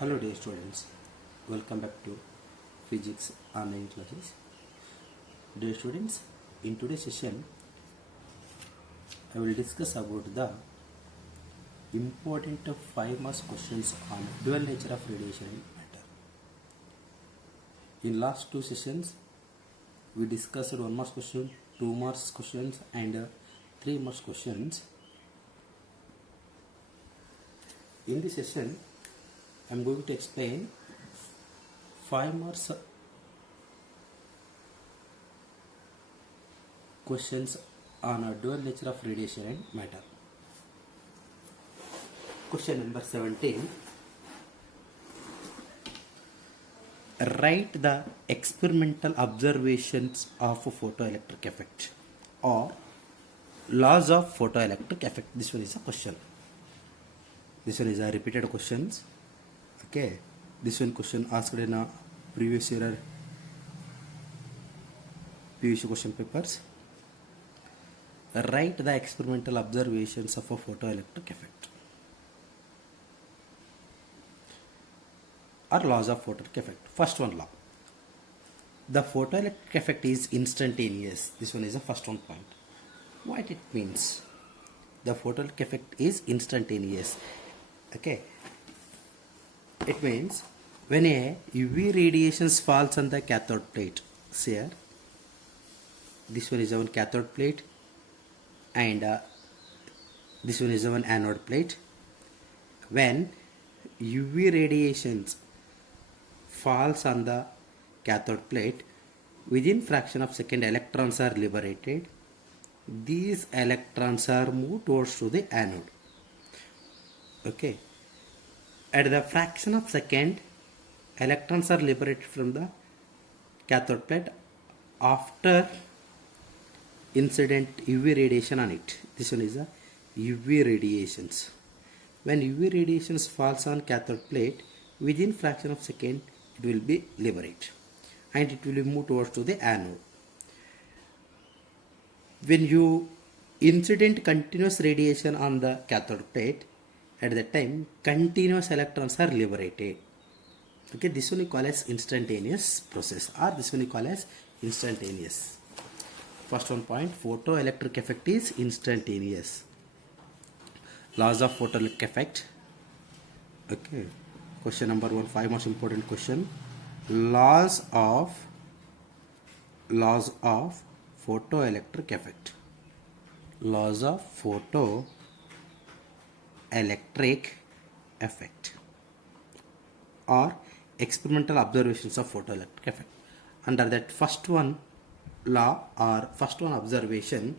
Hello dear students, welcome back to physics online classes. Dear students, in today's session I will discuss about the important 5 marks questions on dual nature of radiation and matter. In last two sessions we discussed 1 marks question, 2 marks questions and 3 marks questions. In this session I am going to explain 5 marks questions on a dual nature of radiation and matter. Question number 17. Write the experimental observations of a photoelectric effect or laws of photoelectric effect. This one is a question. This one is a repeated questions. Okay, this one question asked in a previous year PVC question papers. Write the experimental observations of a photoelectric effect or laws of photoelectric effect. First one law. The photoelectric effect is instantaneous. This one is the first one point. What it means? The photoelectric effect is instantaneous. Okay. It means when a UV radiations falls on the cathode plate, see here, this one is our cathode plate and this one is our anode plate. When UV radiations falls on the cathode plate, within fraction of second electrons are liberated. These electrons are moved towards to the anode. Okay. At the fraction of second, electrons are liberated from the cathode plate after incident UV radiation on it. This one is a UV radiations. When UV radiations falls on cathode plate, within fraction of second it will be liberated and it will move towards to the anode. When you incident continuous radiation on the cathode plate, at that time continuous electrons are liberated. Okay, this one is called as instantaneous process or this one is called as instantaneous. First one point, photoelectric effect is instantaneous. Laws of photoelectric effect. Okay, question number 1, 5 most important question. Laws of photoelectric effect. Laws of photoelectric effect or experimental observations of photoelectric effect. Under that first one law or first one observation,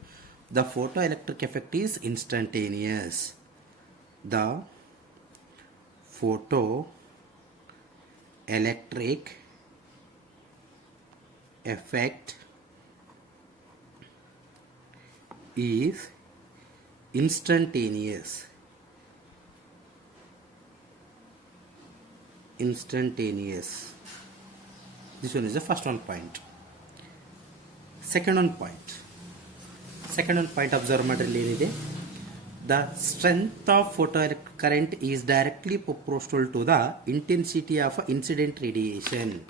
the photoelectric effect is instantaneous. The photoelectric effect is instantaneous. Instantaneous. This one is the first one point. Second one point observe material. The strength of photoelectric current is directly proportional to the intensity of incident radiation.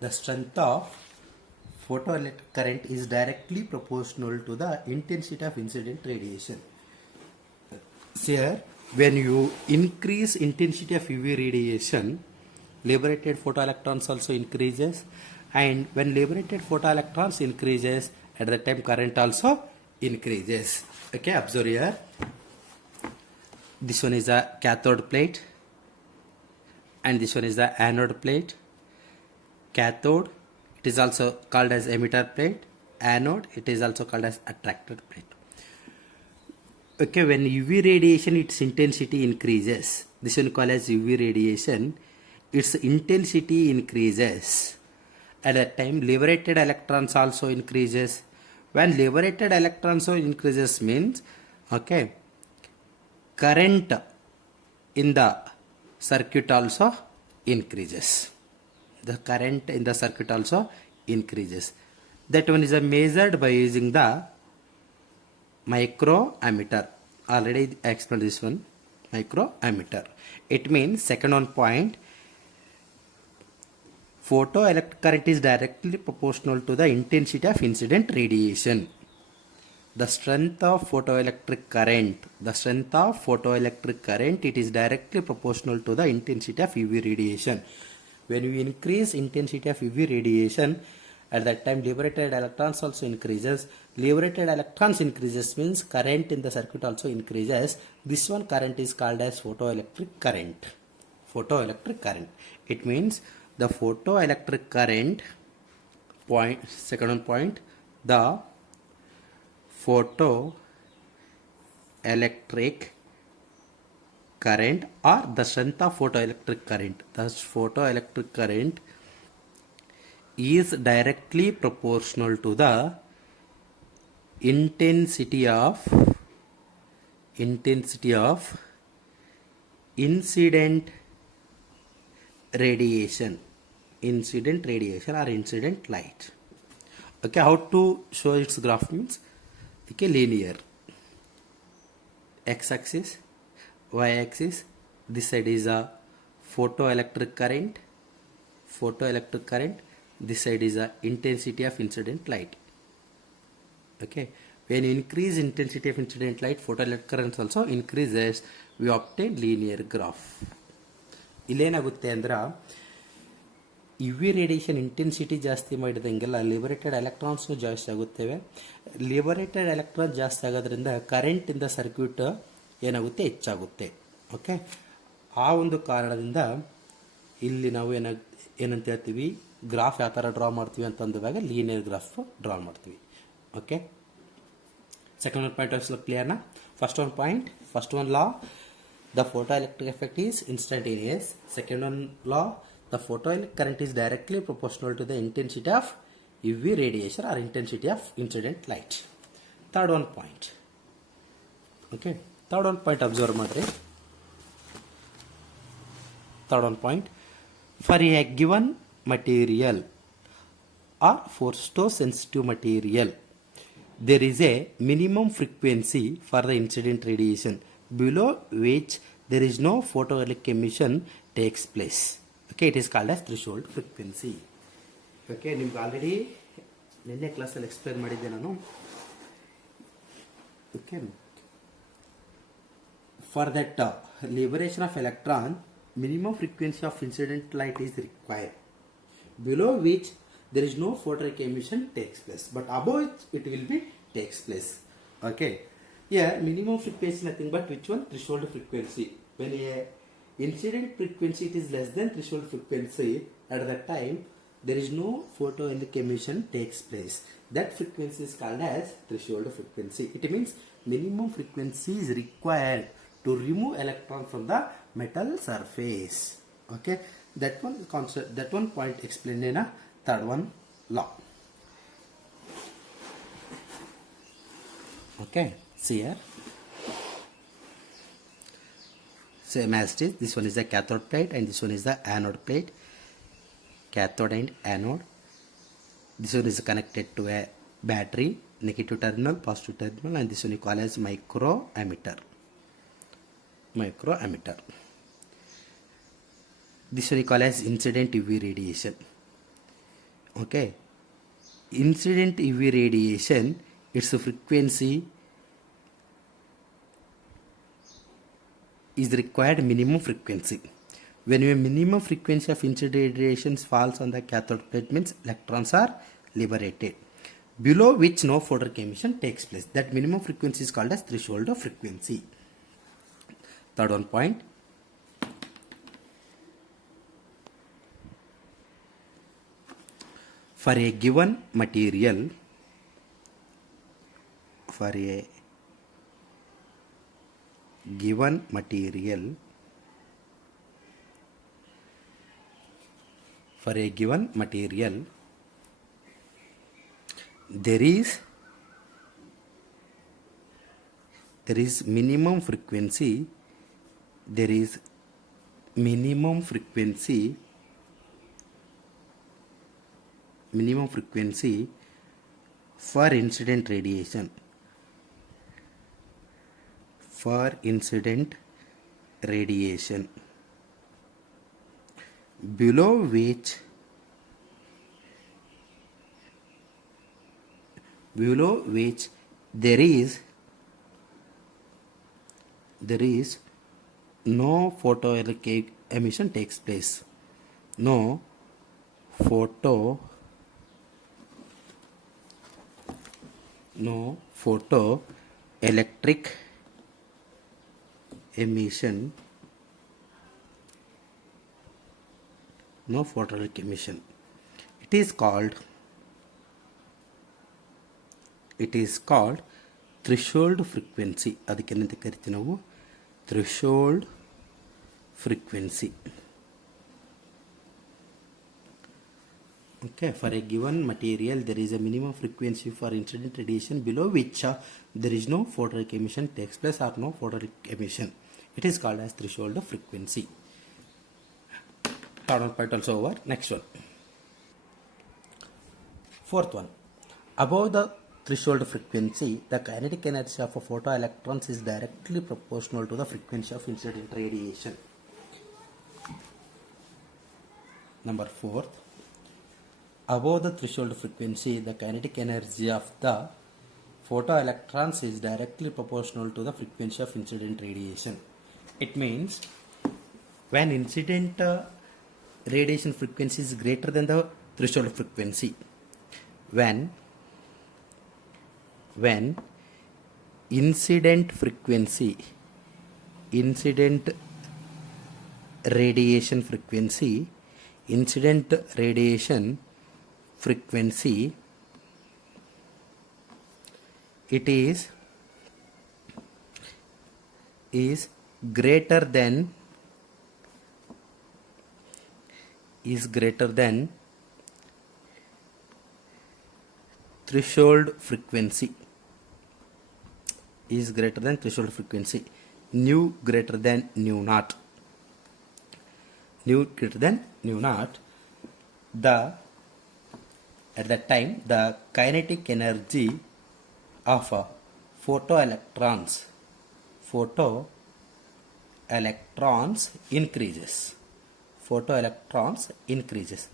The strength of photoelectric current is directly proportional to the intensity of incident radiation. Here, when you increase intensity of UV radiation, liberated photoelectrons also increases, and when liberated photoelectrons increases, at the time current also increases. Okay, observe here. This one is the cathode plate and this one is the anode plate. Cathode, it is also called as emitter plate. Anode, it is also called as attractor plate. Okay, when UV radiation, its intensity increases. This one called as UV radiation. Its intensity increases. At that time, liberated electrons also increases. When liberated electrons also increases means, okay, current in the circuit also increases. The current in the circuit also increases. That one is measured by using the microammeter. Already I explained this one, microammeter. It means second one point, photoelectric current is directly proportional to the intensity of incident radiation. The strength of photoelectric current, it is directly proportional to the intensity of UV radiation. When we increase intensity of UV radiation, at that time liberated electrons also increases. Liberated electrons increases means current in the circuit also increases. This one current is called as photoelectric current. It means the photoelectric current point, second one point, the photoelectric current or the strength of photoelectric current. The photoelectric current is directly proportional to the intensity of incident radiation or incident light. Okay, how to show its graph means, okay, linear, x-axis, y-axis, this side is a photoelectric current, this side is a intensity of incident light. Okay, when you increase intensity of incident light, photoelectric current also increases, we obtain linear graph. ಇಲ್ಲೇನಾಗುತ್ತೆ ಅಂದ್ರೆ UV radiation intensity ಜಾಸ್ತಿ ಮಾಡಿದಂಗೆಲ್ಲ liberated ಎಲೆಕ್ಟ್ರಾನ್ಸ್ನು ಜಾಸ್ತಿ ಆಗುತ್ತವೆ. Liberated electron ಜಾಸ್ತಿ ಆಗೋದ್ರಿಂದ current in the circuit ಏನಾಗುತ್ತೆ, ಹೆಚ್ಚಾಗುತ್ತೆ. Okay, ಆ ಒಂದು ಕಾರಣದಿಂದ ಇಲ್ಲಿ ನಾವು ಏನಂತ ಹೇಳ್ತೀವಿ, ಗ್ರಾಫ್ ಯಾವ ಥರ ಡ್ರಾ ಮಾಡ್ತೀವಿ ಅಂತಂದಾಗ ಲೀನಿಯರ್ ಗ್ರಾಫ್ ಡ್ರಾ ಮಾಡ್ತೀವಿ. Okay, second one point of ಕ್ಲಿಯರ್ನಾ? First one law, the photoelectric effect is instantaneous. Second one law, the photoelectric current is directly proportional to the intensity of UV radiation or intensity of incident light. Third one point. Okay, third one point observe madre. Third one point, for a given material or photosensitive material, there is a minimum frequency for the incident radiation below which there is no photoelectric emission takes place. Okay, it is called as threshold frequency. Okay, ನಿಮ್ಗೆ already ನಿನ್ನೆ ಕ್ಲಾಸಲ್ಲಿ explain ಮಾಡಿದ್ದೆ ನಾನು. Okay, for that liberation of electron, minimum frequency of incident light is required, below which there is no photoelectric emission takes place, but above it will be takes place. Okay, here minimum frequency nothing but which one? Threshold frequency. When a incident frequency it is less than threshold frequency, at that time there is no photoelectric emission takes place. That frequency is called as threshold frequency. It means minimum frequency is required to remove electron from the metal surface. Okay, that one concept, that one point explained in a third one law. Okay, see here, same as it is. This one is the cathode plate and this one is the anode plate. Cathode and anode. This one is connected to a battery, negative terminal, positive terminal, and this one you call as microammeter. This one you call as incident UV radiation. Okay, incident UV radiation, its frequency is required minimum frequency. When a minimum frequency of incident radiation falls on the cathode plate means electrons are liberated, below which no photoelectric emission takes place. That minimum frequency is called as threshold of frequency. Third one point, for a given material, for a given material, there is minimum frequency, minimum frequency for incident radiation. For incident radiation, below which there is no photoelectric emission takes place. No photoelectric emission. No photoelectric emission. It is called threshold frequency. ಅದಕ್ಕೆಂತ ಕರಿತೀವಿ ನಾವು threshold frequency. Okay, for a given material there is a minimum frequency for incident radiation below which there is no photoelectric emission takes place or no photoelectric emission. It is called as threshold frequency. Third one point also over. Next one. Fourth one. Above the threshold frequency, the kinetic energy of a photoelectrons is directly proportional to the frequency of incident radiation. Number 4. Above the threshold frequency, the kinetic energy of the photoelectrons is directly proportional to the frequency of incident radiation. It means when incident radiation frequency is greater than the threshold frequency, when incident radiation frequency it is greater than threshold frequency, nu greater than nu naught, at that time the kinetic energy of photoelectrons increases.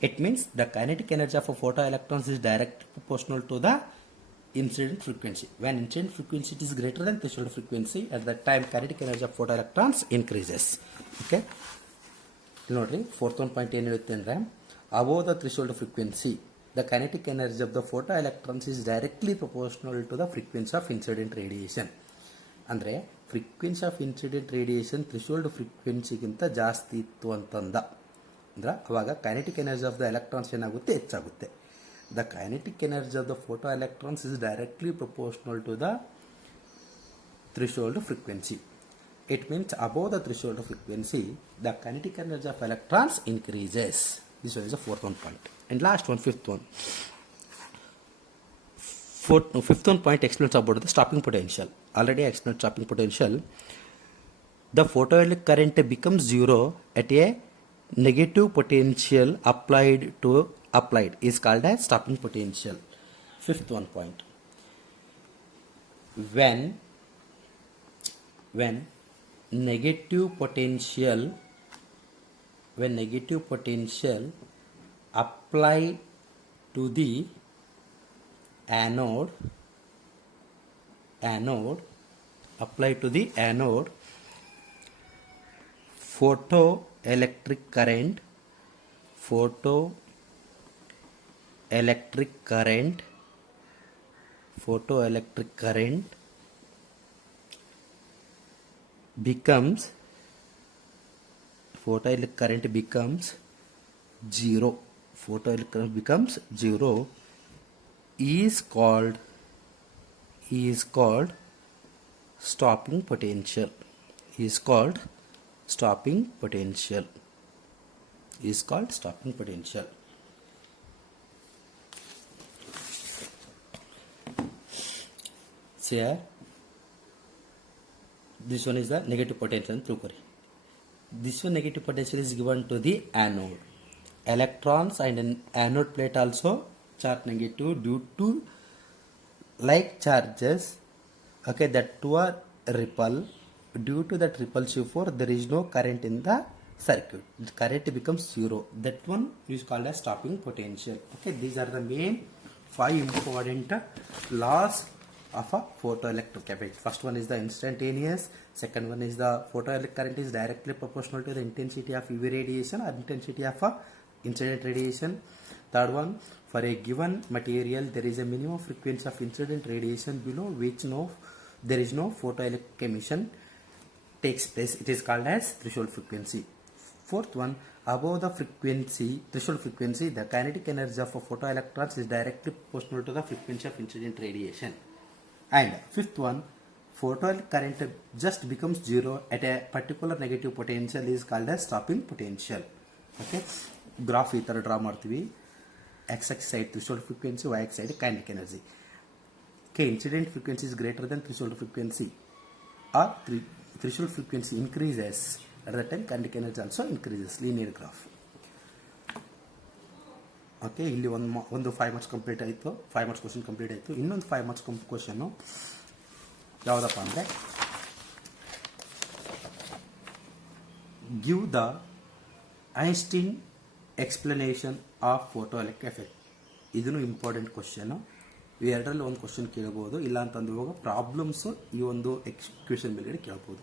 It means the kinetic energy of a photoelectrons is directly proportional to the incident frequency. When incident frequency is greater than threshold frequency, at that time kinetic energy of photoelectrons increases. Okay, ನೋಡ್ರಿ fourth one point ಏನು ಹೇಳುತ್ತೆ ಅಂದರೆ above the threshold frequency the kinetic energy of the photoelectrons is directly proportional to the frequency of incident radiation. ಅಂದರೆ frequency of incident radiation threshold ಫ್ರೀಕ್ವೆನ್ಸಿಗಿಂತ ಜಾಸ್ತಿ ಇತ್ತು ಅಂತಂದ ಅಂದ್ರೆ ಅವಾಗ kinetic energy of the electrons ಏನಾಗುತ್ತೆ, ಹೆಚ್ಚಾಗುತ್ತೆ. The kinetic energy of the photoelectrons is directly proportional to the threshold frequency. It means above the threshold frequency, the kinetic energy of electrons increases. This one is the fourth one point. And last one, fifth one. Fifth one point explains about the stopping potential. Already I explained stopping potential. The photoelectric current becomes zero at a negative potential applied is called as stopping potential. Fifth one point. When negative potential apply to the anode photoelectric current becomes zero. Photoelectric current becomes zero is called stopping potential. So here, this one is the negative potential. This one negative potential is given to the anode. electrons and an anode plate also charge negative due to like charges, okay, that two are repel. Due to that repulsive force there is no current in the circuit, the current becomes zero. That one is called as stopping potential. Okay, these are the main 5 important laws of a photoelectric effect. First one is the instantaneous, second one is the photoelectric current is directly proportional to the intensity of UV radiation or intensity of a incident radiation. Third one, for a given material there is a minimum frequency of incident radiation below which there is no photoelectric emission takes place. It is called as threshold frequency. Fourth one, above the threshold frequency, the kinetic energy of a photoelectrons is directly proportional to the frequency of incident radiation. And fifth one, photoelectric current just becomes zero at a particular negative potential is called as stopping potential. Okay, graph ಈ ಥರ draw ಮಾಡ್ತೀವಿ. X axis side threshold frequency, Y axis side kinetic energy. Okay, incident frequency is greater than threshold frequency or threshold frequency increases at that time kinetic energy also increases. Linear graph. Okay, ಇಲ್ಲಿ ಒಂದು 5 marks complete ಆಯಿತು, 5 marks question complete ಆಯಿತು. ಇನ್ನೊಂದು 5 marks ಕ್ವಶನ್ನು ಯಾವುದಪ್ಪ ಅಂದರೆ give the Einstein explanation of photoelectric effect. ಇದನ್ನು important ಕ್ವಶನ್ನು. ಎರಡರಲ್ಲಿ ಒಂದು ಕ್ವಶನ್ ಕೇಳ್ಬೋದು, ಇಲ್ಲ ಅಂತಂದ್ರೆ ಇವಾಗ ಪ್ರಾಬ್ಲಮ್ಸು ಈ ಒಂದು ಕ್ವೆಶನ್ ಮೇಲ್ಗಡೆ ಕೇಳ್ಬೋದು.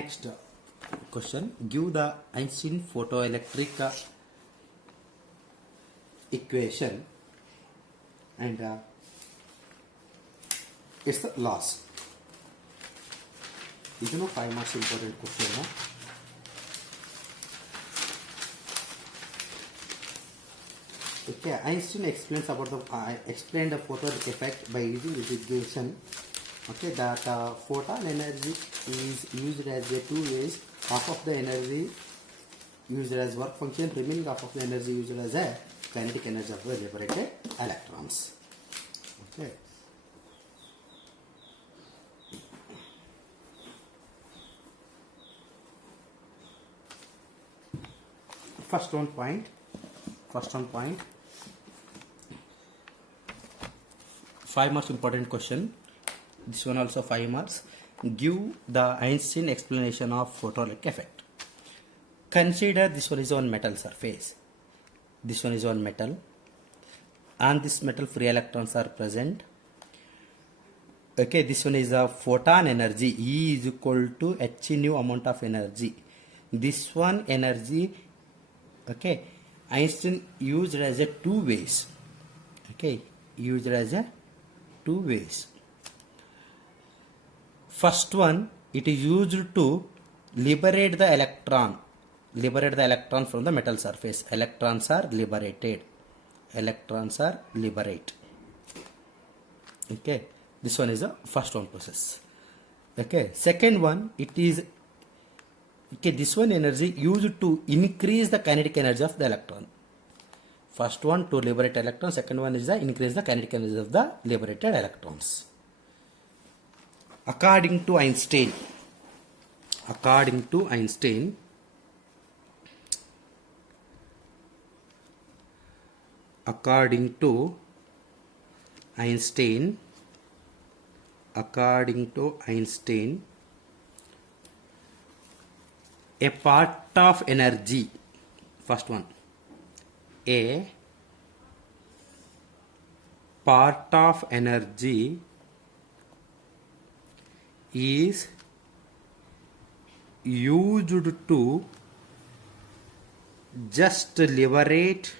Next question, give the Einstein photoelectric equation and its the laws. This is 5 marks important question. Okay, Einstein explained the photoelectric effect by using this equation. Okay, that photon energy is used as a two ways. Half of the energy used as work function, remaining half of the energy used as a kinetic energy of the liberated electrons. Okay. First one point. 5 marks important question. This one also 5 marks. Give the Einstein explanation of photoelectric effect. Consider this one is on metal surface. This one is on metal. On this metal free electrons are present. Okay, this one is a photon energy. E is equal to h nu amount of energy. This one energy, okay, Einstein used as a two ways. Okay, used as a two ways. First one, it is used to liberate the electron from the metal surface. Electrons are liberated. Okay, this one is the first one process. Okay, second one, it is this one energy used to increase the kinetic energy of the electron. First one to liberate electrons, second one is the increase the kinetic energy of the liberated electrons. According to Einstein, a part of energy, first one, a part of energy is used to just liberate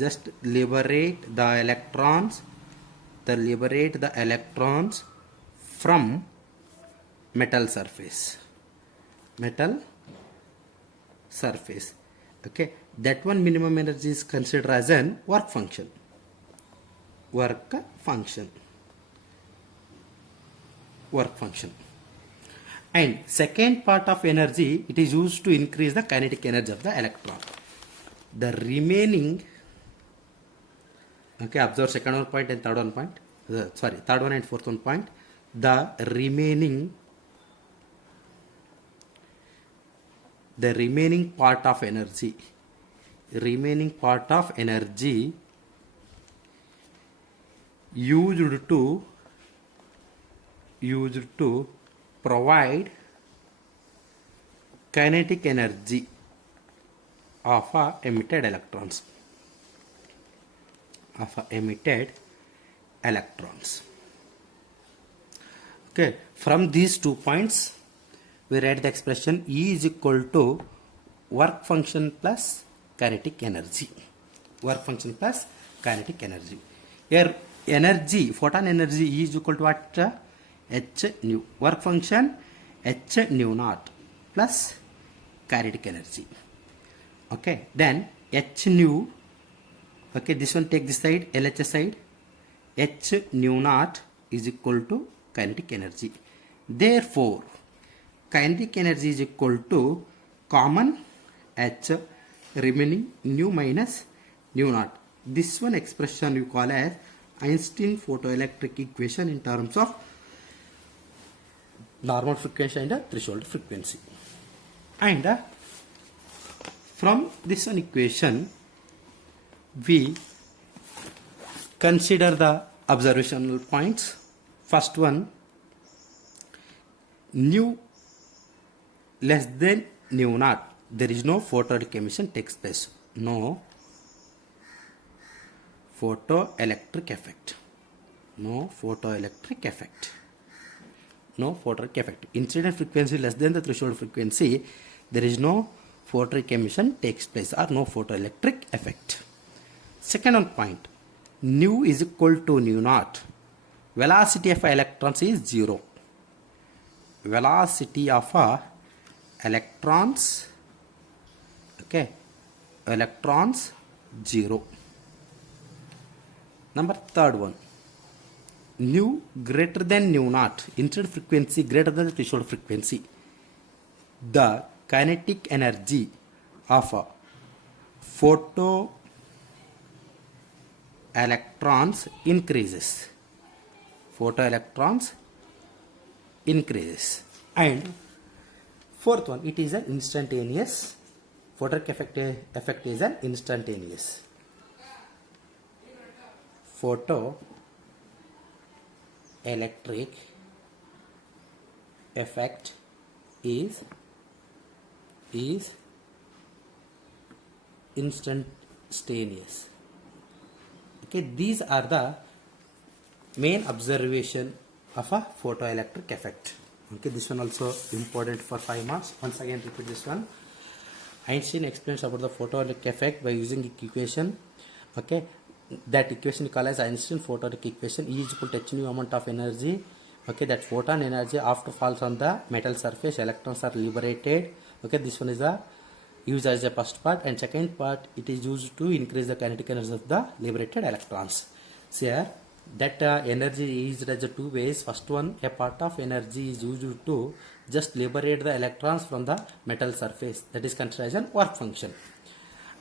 the electrons from metal surface. Okay, that one minimum energy is considered as an work function. And second part of energy, it is used to increase the kinetic energy of the electron. The remaining, okay, observe second one point and third one point, third one and fourth one point. The remaining the remaining part of energy used to provide kinetic energy of emitted electrons. Okay, from these 2 points we write the expression E is equal to work function plus kinetic energy. Here energy, photon energy E is equal to what? H nu. Work function H nu naught plus kinetic energy. Okay, then H nu, okay, this one take this side, LHS side, H nu naught is equal to kinetic energy. Therefore, kinetic energy is equal to common H remaining nu minus nu naught. This one expression you call as Einstein photoelectric equation in terms of normal frequency and threshold frequency. And from this one equation we consider the observational points. First one, nu less than nu naught, there is no photoelectric emission takes place. No photoelectric effect. Incident frequency less than the threshold frequency, there is no photoelectric emission takes place or no photoelectric effect. Second one point, nu is equal to nu naught. Velocity of electrons is 0. Velocity of electrons, okay, electrons 0. Number third one, nu greater than nu naught, incident frequency greater than the threshold frequency, the kinetic energy of photoelectrons increases. And fourth one, it is an instantaneous. Photoelectric effect is an instantaneous. Photoelectric effect is instantaneous. Okay, these are the main observation of a photoelectric effect. Okay, this one also important for 5 marks. Once again repeat this one. Einstein explains about the photoelectric effect by using equation. Okay, that equation called as Einstein photoelectric equation. E is equal to h nu amount of energy. Okay, that photon energy after falls on the metal surface, electrons are liberated. Okay, this one is the used as the first part, and second part it is used to increase the kinetic energy of the liberated electrons. So here that energy is as 2 ways. First one, a part of energy is used to just liberate the electrons from the metal surface, that is considered as an work function.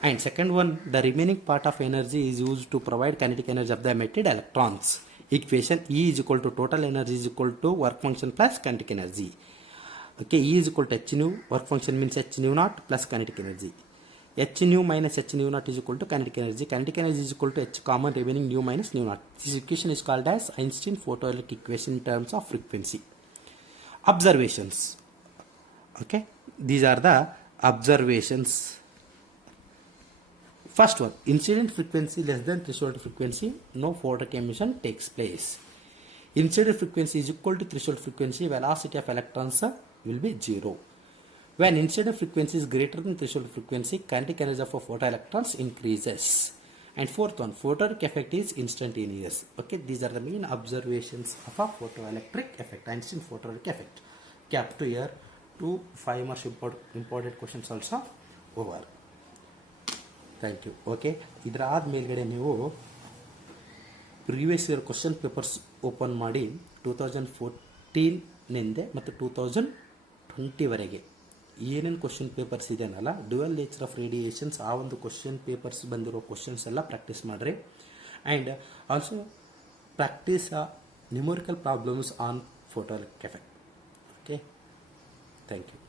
And second one, the remaining part of energy is used to provide kinetic energy of the emitted electrons. Equation E is equal to total energy is equal to work function plus kinetic energy. Okay, E is equal to h nu, work function means h nu naught plus kinetic energy. H nu minus h nu naught is equal to kinetic energy. Kinetic energy is equal to h common remaining nu minus nu naught. This equation is called as Einstein photoelectric equation in terms of frequency. Observations. Okay, these are the observations. First one, incident frequency less than threshold frequency, no photoelectric emission takes place. Incident frequency is equal to threshold frequency, velocity of electrons will be 0. When incident frequency is greater than threshold frequency, kinetic energy of photoelectrons increases. And fourth one, photoelectric effect is instantaneous. Okay, these are the main observations of a photoelectric effect, Einstein photoelectric effect. Okay, up to here, 2 5 marks important questions also over. Thank you. Okay, ಇದರಾದ ಮೇಲ್ಗಡೆ ನೀವು previous year question papers open ಮಾಡಿ 2014ನಿಂದ ಮತ್ತು 2020ವರೆಗೆ ಏನೇನು question papers ಇದೆಯಲ್ಲ, dual nature of radiations, ಆ ಒಂದು ಕ್ವಶನ್ ಪೇಪರ್ಸ್ ಬಂದಿರೋ ಕ್ವಶನ್ಸ್ ಎಲ್ಲ ಪ್ರಾಕ್ಟೀಸ್ ಮಾಡಿರಿ. And also practice numerical problems on photoelectric effect. Okay, thank you.